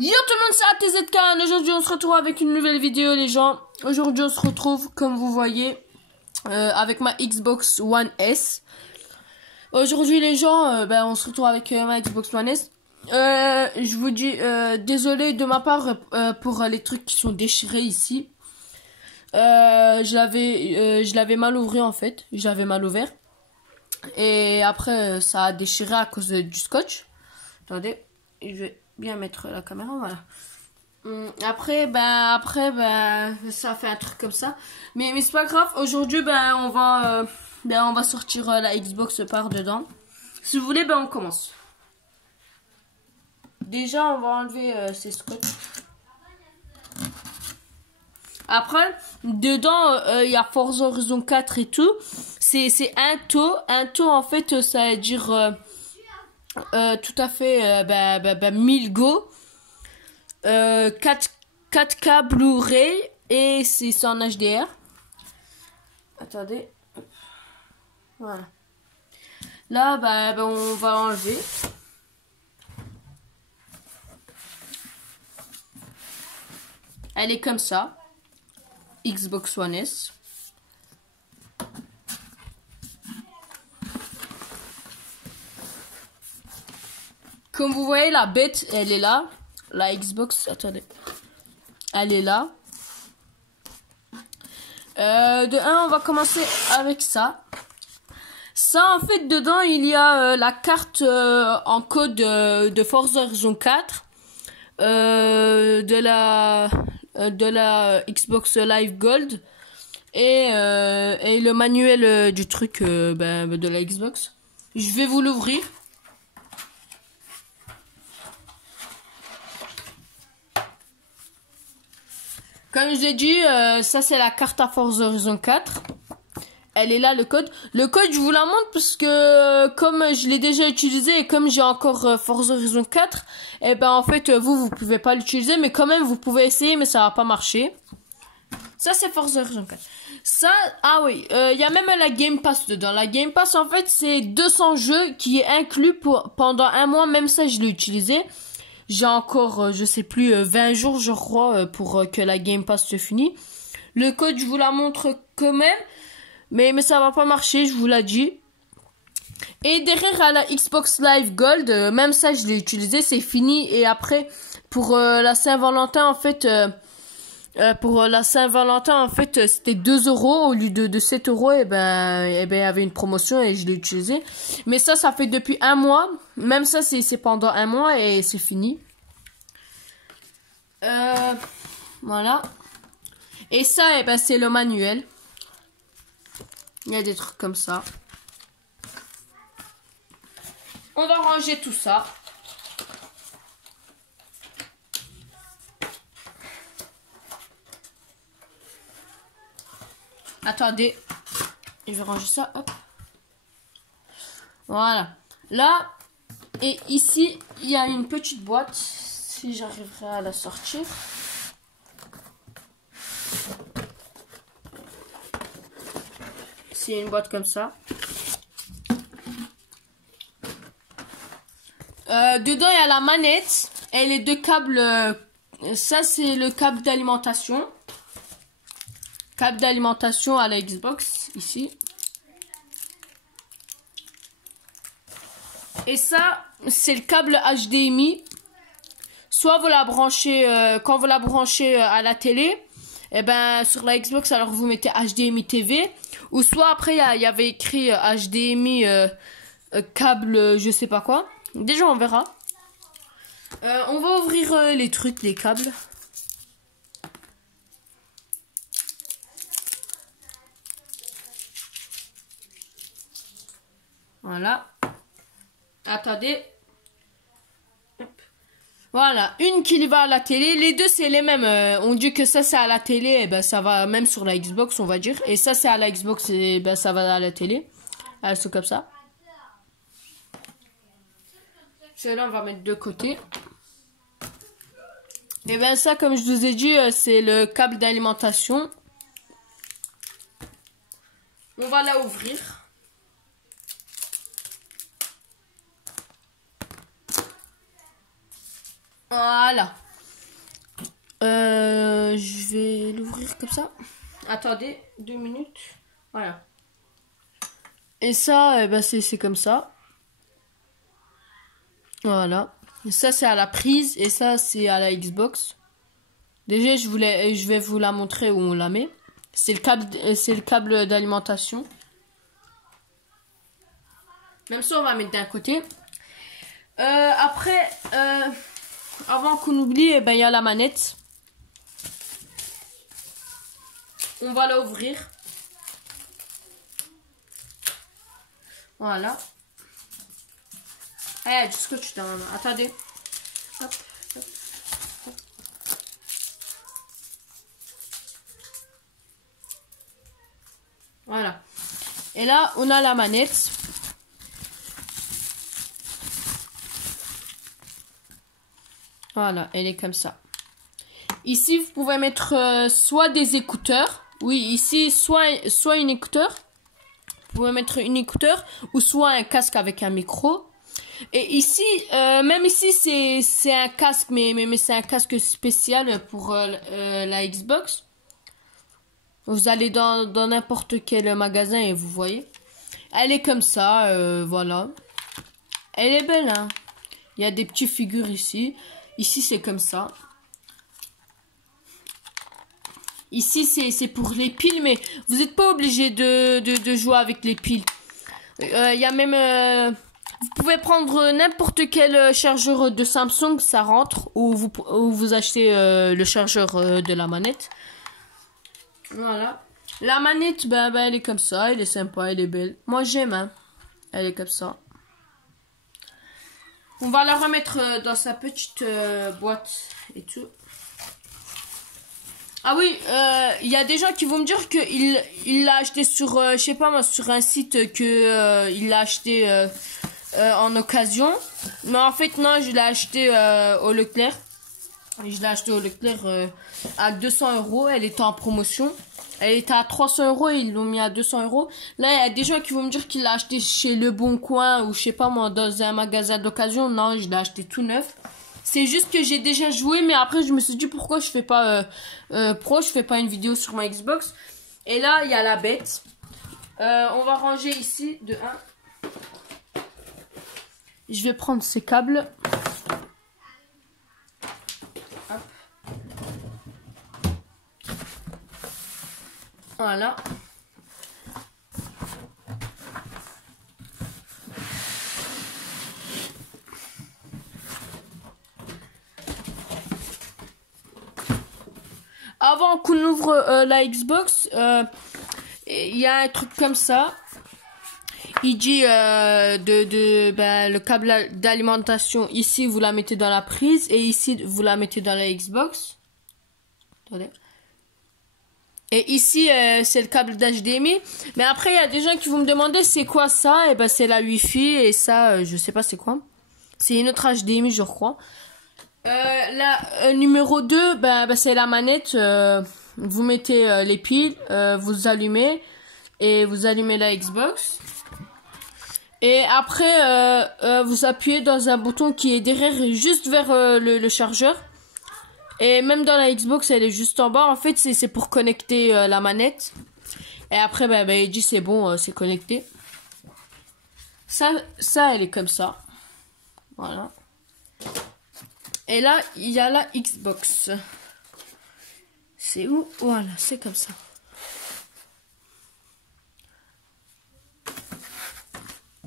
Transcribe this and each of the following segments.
Yo tout le monde, c'est ATZK. Aujourd'hui on se retrouve avec une nouvelle vidéo les gens. Aujourd'hui on se retrouve comme vous voyez avec ma Xbox One S. Aujourd'hui les gens, on se retrouve avec ma Xbox One S. Je vous dis désolé de ma part pour les trucs qui sont déchirés ici. Je l'avais mal ouvert en fait. Je l'avais mal ouvert. Et après ça a déchiré à cause du scotch. Attendez, je vais bien mettre la caméra, voilà. Après, ça fait un truc comme ça. Mais c'est pas grave. Aujourd'hui, on va sortir la Xbox par dedans. Si vous voulez, on commence. Déjà, on va enlever ces scotch. Après, dedans, il y a Forza Horizon 4 et tout. C'est un taux. Un taux, en fait, ça veut dire tout à fait 1000 Go. 4K Blu-ray et c'est en HDR. Attendez. Voilà. Là, on va enlever. Elle est comme ça. Xbox One S. Comme vous voyez, la bête, elle est là. La Xbox, attendez. Elle est là. De 1, on va commencer avec ça. Ça, en fait, dedans, il y a la carte en code de Forza Horizon 4. De la Xbox Live Gold. Et le manuel du truc de la Xbox. Je vais vous l'ouvrir. Comme je l'ai dit, ça c'est la carte à Forza Horizon 4. Elle est là, le code. Le code, je vous la montre parce que comme je l'ai déjà utilisé et comme j'ai encore Forza Horizon 4, en fait, vous pouvez pas l'utiliser, mais quand même, vous pouvez essayer, mais ça va pas marcher. Ça, c'est Forza Horizon 4. Ça, ah oui, il y a même la Game Pass dedans. La Game Pass, en fait, c'est 200 jeux qui est inclus pendant un mois. Même ça, je l'ai utilisé. J'ai encore, je sais plus, 20 jours, je crois, pour que la Game Pass se finisse. Le code, je vous la montre quand même. Mais ça va pas marcher, je vous l'ai dit. Et derrière, à la Xbox Live Gold, même ça, je l'ai utilisé, c'est fini. Et après, pour la Saint-Valentin, en fait, c'était 2 € au lieu de 7 €. Il y avait une promotion et je l'ai utilisé. Mais ça fait depuis un mois. Même ça, c'est pendant un mois et c'est fini. Voilà. Et ça, c'est le manuel. Il y a des trucs comme ça. On va ranger tout ça. Attendez. Je vais ranger ça. Hop. Voilà. Là, et ici, il y a une petite boîte. Si j'arriverai à la sortir. C'est une boîte comme ça. Dedans, il y a la manette et les 2 câbles. Ça, c'est le câble d'alimentation. Câble d'alimentation à la Xbox, ici. Et ça, c'est le câble HDMI. Soit vous la branchez, quand vous la branchez à la télé, sur la Xbox, alors vous mettez HDMI TV. Ou soit après, il y avait écrit HDMI câble, je sais pas quoi. Déjà, on verra. On va ouvrir les trucs, les câbles. Voilà. Attendez. Hop. Voilà, une qui va à la télé. Les deux, c'est les mêmes. On dit que ça, c'est à la télé. Et ça va même sur la Xbox, on va dire. Et ça, c'est à la Xbox. Et ça va à la télé. Elles sont comme ça. Ceux-là, on va mettre de côté. Et ça, comme je vous ai dit, c'est le câble d'alimentation. On va la ouvrir. Voilà. Je vais l'ouvrir comme ça. Attendez, 2 minutes. Voilà. Et ça, ben c'est comme ça. Voilà. Et ça, c'est à la prise. Et ça, c'est à la Xbox. Déjà, je vais vous la montrer où on la met. C'est le câble d'alimentation. Même ça, on va mettre d'un côté. Après, avant qu'on oublie, eh ben, il y a la manette. On va la ouvrir. Voilà. Eh, jusqu'à tu t'en... Attendez. Hop, hop, hop. Voilà. Et là, on a la manette. Voilà, elle est comme ça. Ici, vous pouvez mettre soit des écouteurs. Oui, ici, soit une écouteur. Vous pouvez mettre une écouteur ou soit un casque avec un micro. Et ici, même ici, c'est un casque, mais c'est un casque spécial pour la Xbox. Vous allez dans n'importe quel magasin et vous voyez. Elle est comme ça, voilà. Elle est belle, hein. Il y a des petites figures ici. Ici, c'est comme ça. Ici, c'est pour les piles, mais vous n'êtes pas obligé de jouer avec les piles. Il y a même... vous pouvez prendre n'importe quel chargeur de Samsung, ça rentre. Ou vous achetez le chargeur de la manette. Voilà. La manette, ben, elle est comme ça. Elle est sympa, elle est belle. Moi, j'aime, hein. Elle est comme ça. On va la remettre dans sa petite boîte et tout. Ah oui, il y a des gens qui vont me dire qu'il l'a acheté sur, je sais pas moi, sur un site que il l'a acheté en occasion. Mais en fait, non, je l'ai acheté au Leclerc. Je l'ai acheté au Leclerc à 200 €. Elle était en promotion. Elle était à 300 € et ils l'ont mis à 200 €. Là, il y a des gens qui vont me dire qu'il l'a acheté chez Le Bon Coin ou je sais pas moi, dans un magasin d'occasion. Non, je l'ai acheté tout neuf. C'est juste que j'ai déjà joué, mais après je me suis dit pourquoi je fais pas je fais pas une vidéo sur ma Xbox. Et là, il y a la bête. On va ranger ici de 1. Je vais prendre ces câbles. Hop. Voilà. Avant qu'on ouvre la Xbox, il y a un truc comme ça. Il dit le câble d'alimentation, ici vous la mettez dans la prise et ici vous la mettez dans la Xbox. Attendez. Et ici c'est le câble d'HDMI. Mais après il y a des gens qui vont me demander c'est quoi ça. Et ben c'est la Wi-Fi et je sais pas c'est quoi. C'est une autre HDMI je crois. Numéro 2, c'est la manette. Vous mettez les piles, vous allumez et vous allumez la Xbox. Et après, vous appuyez dans un bouton qui est derrière, juste vers le chargeur. Et même dans la Xbox, elle est juste en bas. En fait, c'est pour connecter la manette. Et après, il dit c'est bon, c'est connecté. Ça, elle est comme ça. Voilà. Et là, il y a la Xbox. C'est où? Voilà, c'est comme ça.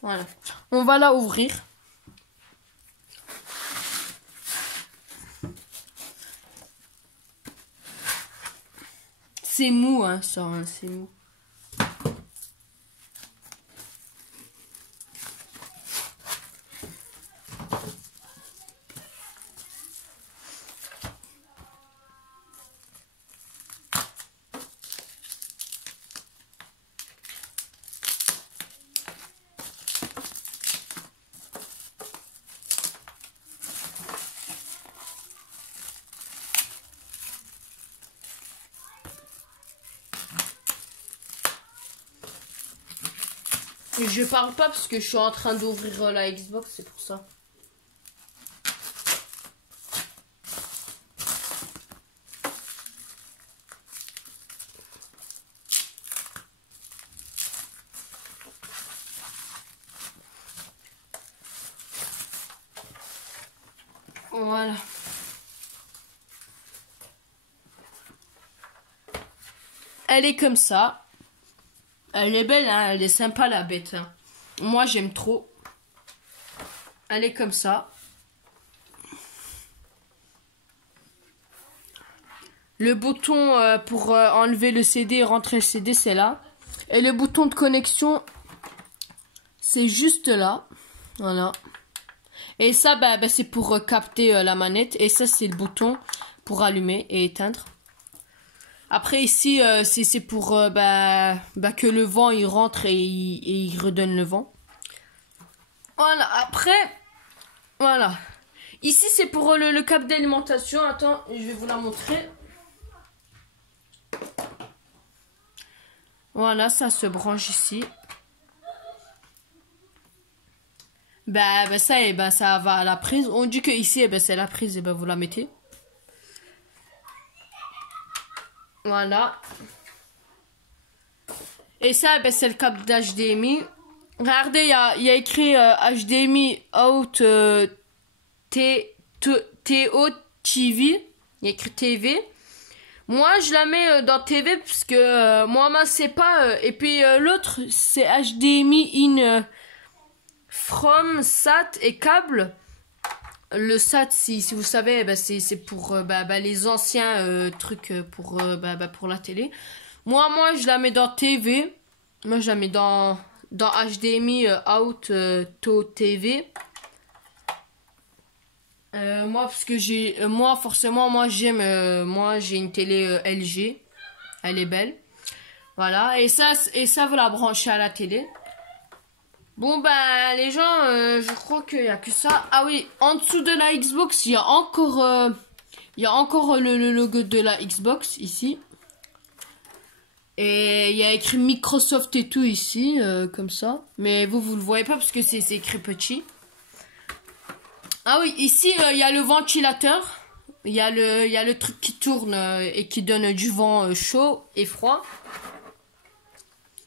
Voilà. On va la ouvrir. C'est mou, hein, ça, hein, c'est mou. Et je parle pas parce que je suis en train d'ouvrir la Xbox, c'est pour ça. Voilà. Elle est comme ça. Elle est belle, hein, elle est sympa la bête. Hein. Moi j'aime trop. Elle est comme ça. Le bouton pour enlever le CD et rentrer le CD, c'est là. Et le bouton de connexion, c'est juste là. Voilà. Et ça, c'est pour capter la manette. Et ça, c'est le bouton pour allumer et éteindre. Après, ici, c'est pour que le vent, il rentre et il redonne le vent. Voilà. Après, voilà. Ici, c'est pour le câble d'alimentation. Attends, je vais vous la montrer. Voilà, ça se branche ici. Ça va à la prise. On dit que ici, c'est la prise, et vous la mettez. Voilà. Et ça, c'est le câble d'HDMI. Regardez, il y a écrit HDMI out TO TV. Il y a écrit TV. Moi, je la mets dans TV parce que moi, c'est pas. Et puis l'autre, c'est HDMI in from SAT et câble. Le SAT, si vous savez, c'est pour les anciens trucs pour la télé. Moi, je la mets dans TV. Moi, je la mets dans HDMI out to TV. Parce que j'ai une télé LG, elle est belle, voilà, et ça vous la branchez à la télé. Bon les gens, je crois qu'il y a que ça. Ah oui, en dessous de la Xbox il y a encore le logo de la Xbox ici, et il y a écrit Microsoft et tout ici, comme ça, mais vous le voyez pas parce que c'est écrit petit. Ah oui, ici, il y a le ventilateur. Il y a le truc qui tourne et qui donne du vent chaud et froid.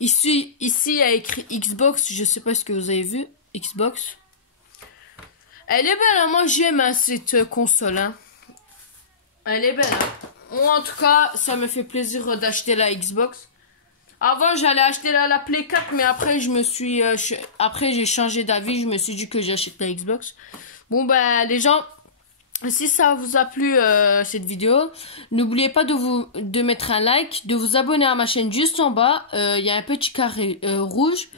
Ici, il y a écrit Xbox. Je sais pas ce que vous avez vu. Xbox. Elle est belle, hein. Moi, j'aime cette console. Hein. Elle est belle. Hein. Moi, en tout cas, ça me fait plaisir d'acheter la Xbox. Avant, j'allais acheter la Play 4, mais après, après j'ai changé d'avis. Je me suis dit que j'achète la Xbox. Bon les gens, si ça vous a plu cette vidéo, n'oubliez pas de mettre un like, de vous abonner à ma chaîne juste en bas, il y a un petit carré rouge,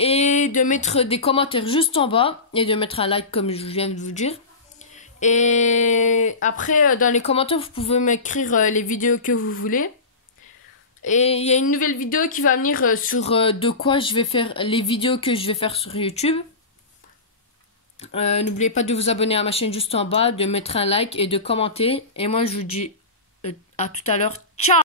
et de mettre des commentaires juste en bas, et de mettre un like comme je viens de vous dire. Et après dans les commentaires vous pouvez m'écrire les vidéos que vous voulez. Et il y a une nouvelle vidéo qui va venir sur de quoi je vais faire, les vidéos que je vais faire sur YouTube. N'oubliez pas de vous abonner à ma chaîne juste en bas, de mettre un like et de commenter. Et moi je vous dis à tout à l'heure. Ciao!